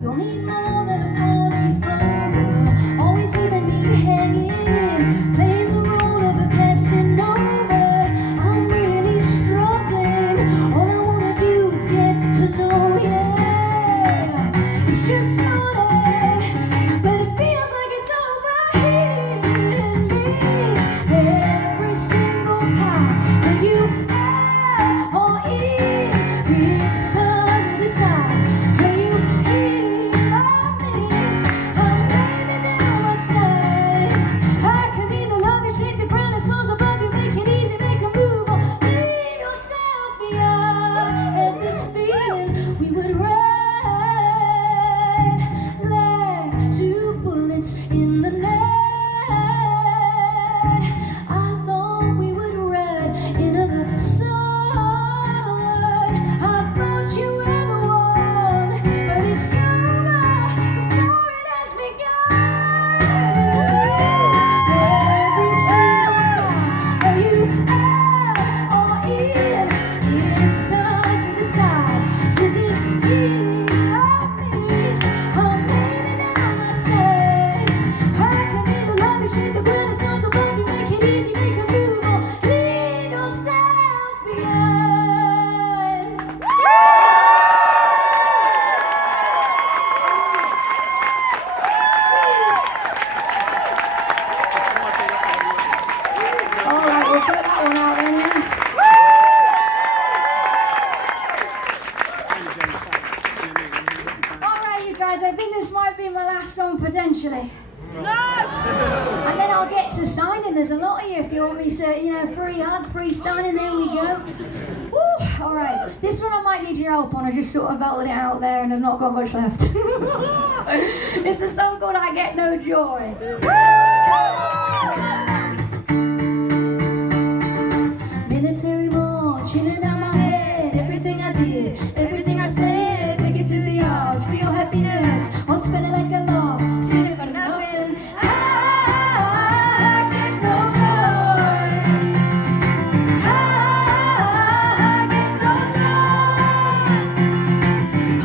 You'll need more than a four-leaf clover, always leaving me hanging, playing the role of a Casanova. I'm really struggling, all I wanna do is get to know you. It's just starting, but it feels like it's overheating me every single time that you out or in. It's time to decide. In the night, I thought we would ride into the sun. I thought you were the one, but it's over before it has begun. Every single time, are you out or in? It's time to decide. Is it you or me? I'm laying down my sighs. Shake the ground, stones above you, make it easy, make a move on, leave yourself behind. Alright, we'll put that one out then. Alright, you guys, I think this might be my last song potentially. No! And then I'll get to signing. There's a lot of you if you want me to, free hug, free signing. There we go. Woo! All right. This one I might need your help on. I just sort of belted it out there and I've not got much left. It's a song called I Get No Joy. Military march, chilling down my head. Everything I did, everything I said. Take it to the arch for your happiness. I'll spend it like a law. Sing it for nothing. I get no joy. I get no joy.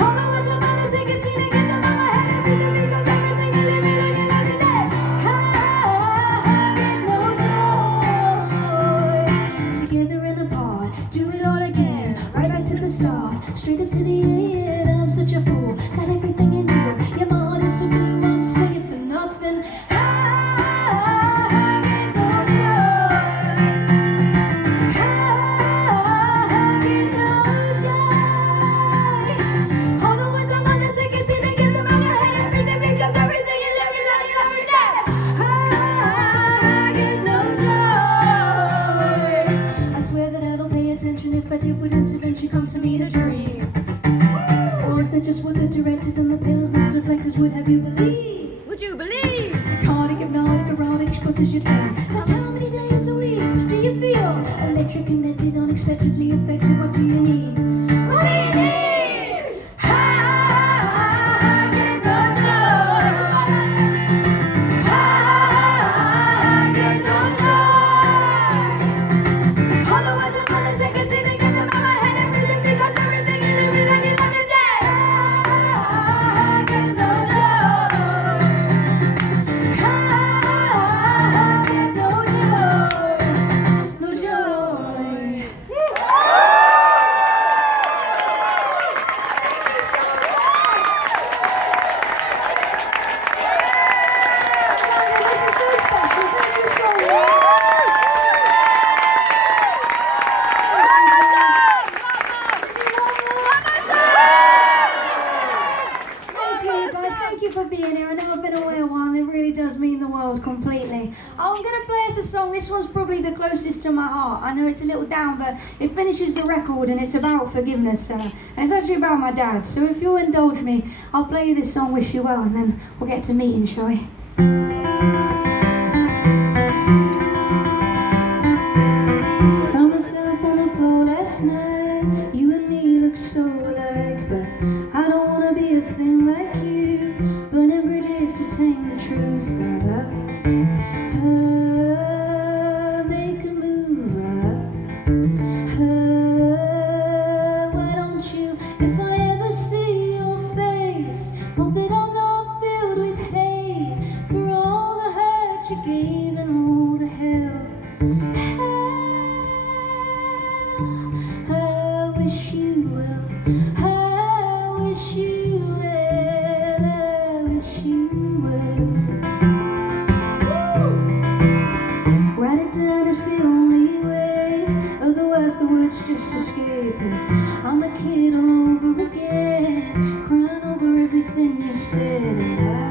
All the words I'm on the sick, see they get them out my head. Everything because everything you live in, you love me dead. I get no joy. Together and apart, do it all again. Right back to the start, straight up to the end. I'm such a fool, got everything in you. Yeah, my heart is so blue, I'm singing for nothing. If I did, would intervention come to meet a dream? Or is that just what the directors and the pills and the deflectors would have you believe? Would you believe? Psychotic, hypnotic, erotic, expresses your thing. That's how many days a week do you feel? Electric, connected, unexpectedly affected. What do you need? What do you need? I get no joy. I get no joy. All the words I'm gonna say, cause they get them out my head. Everything because everything you live in, like you love me dead. I get no joy. I get no joy. No joy. This is so special. Thank you so much. Thank you guys, thank you for being here. I know I've been away a while, it really does mean the world completely. I'm going to play us a song, this one's probably the closest to my heart. I know it's a little down, but it finishes the record and it's about forgiveness. And it's actually about my dad, so if you'll indulge me, I'll play you this song, Wish You Well, and then we'll get to meeting, shall we? Found myself on the floor last night. You and me look so alike, but I don't wanna be a thing like you. Burning bridges to tame the truth. Make a move. Why don't you? If I ever see your face, Hope that I'm not filled with hate for all the hurt you gave and all the hell. I wish you well. I wish you well. I wish you well. Woo! Write it down is the only way, otherwise the words just escaping. I'm a kid all over again, crying over everything you said. And